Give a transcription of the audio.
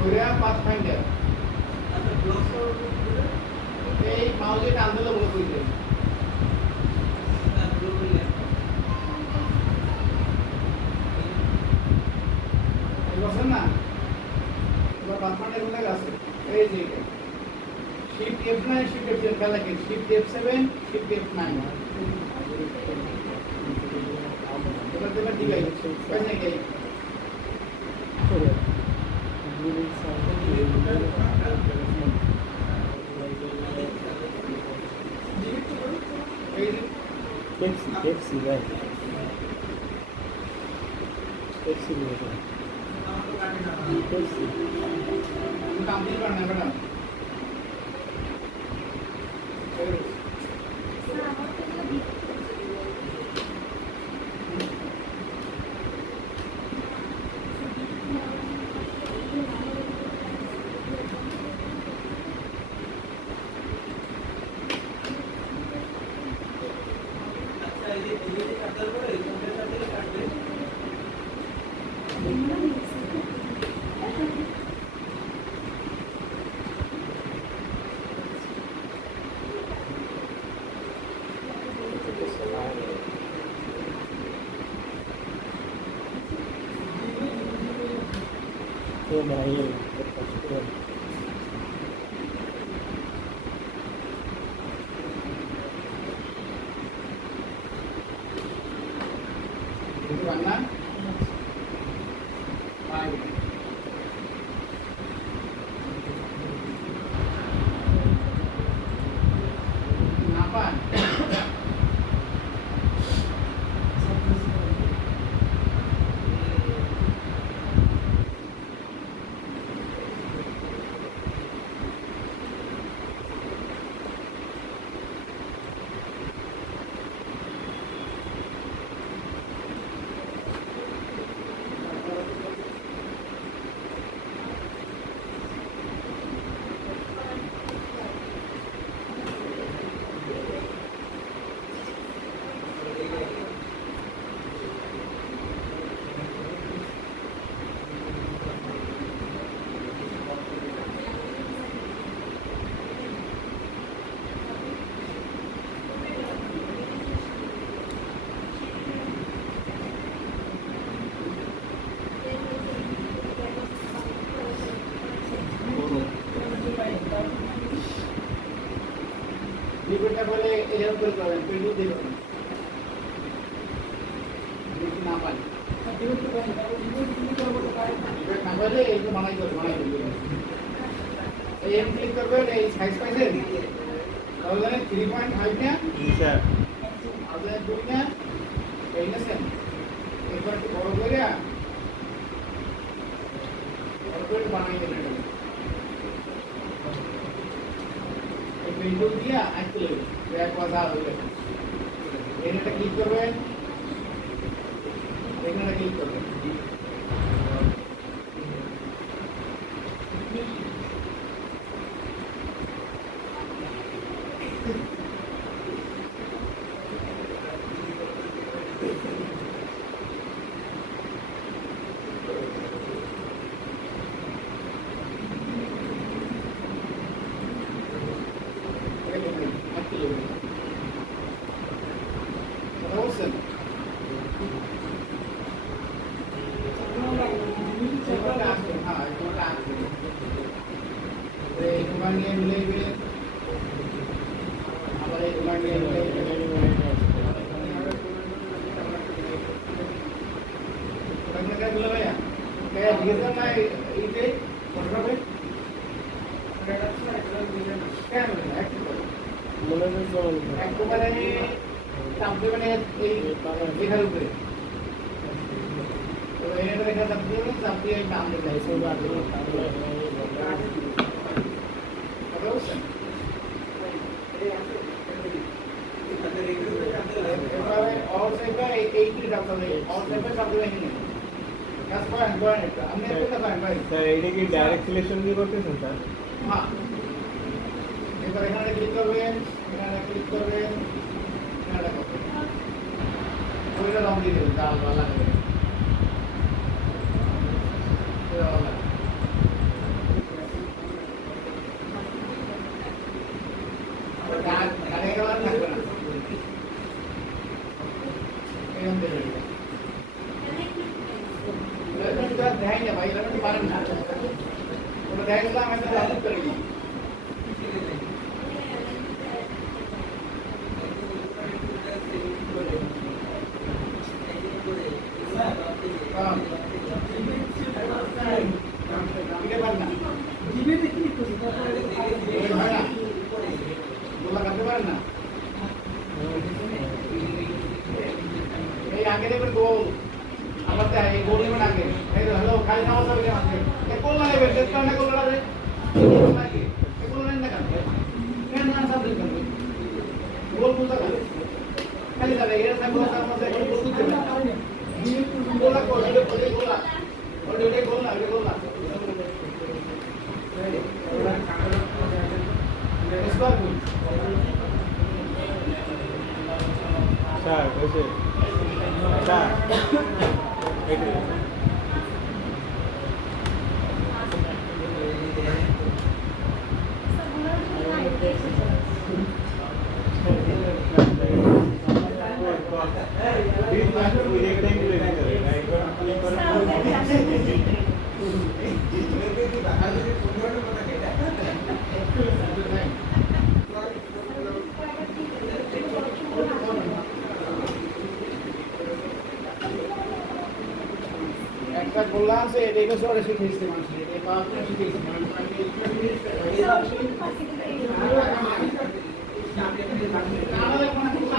ওইরা pathfinder এই মাউজে টান দিলে বলে কই যায় বুঝছেন না এবার পাথফাইন্ডার গুলো আছে এই যে শিফট F9 শিফট F7 খেলা কি শিফট F7 শিফট F9 এবার দেবেন ডিভাইস কয়নে কি Pepsi, right? Pepsi बोलते हैं। Pepsi. काम नहीं करना है बेटा तो भाई itu warna apa লিকুইডটা বলে এরকম করে করবেন পেন্ডু দেবেন যদি না পারি লিকুইড না বলে এই যে বানাই দেবেন এই এম ক্লিক করবেন এই সাইজ পাইছেন তাহলে 3.5 না স্যার আপনার 2 না এই নেছেন এরপর একটু বড় করে বানাই দেবেন window दिया एक्चुअली बैक बाजार हो गया एने क्लिक करবেন এখানে ক্লিক করবেন স্যার এইটা কি ডাইরেক্ট সিলেকশন দিয়ে করতেছেন স্যার? হ্যাঁ এবার এখানে ক্লিক করবেন এখানে ক্লিক করবেন এখানে করবেন ওইটা রং দিয়ে দেবেন লাল লাল লাগবে দেখাই না ভাই, এটা আপনি পারেন না। ওটা দেখা গেল আমি একটা লাভ করে দিই। এটা পারেন না। এটা হয় না। গোলা কাটতে পারেন না। এই আগে নেবেন গোল, আবার এই গোল নেবেন আগে। এই হ্যালো খালি নামাজ হবে না আগে। এই গোল না নেবেন, চেষ্টা না গোল না রে। এই গোল নেন না কেন? কেন না সাবধান করবেন? গোল কোথা গেল? খালি যাবে এর সাথে গোল সাথে মধ্যে গোল করতে হবে। গোলা গোল, এটা গোলা। ওটা গোল না, এটা গোল না। স্কোয়ার গোল। স্যার বসে স্যার একটা বললাম যে এটা সরে শিখেছি মানুষ, এটা পাওয়া শিখেছি মানুষ। আমাদের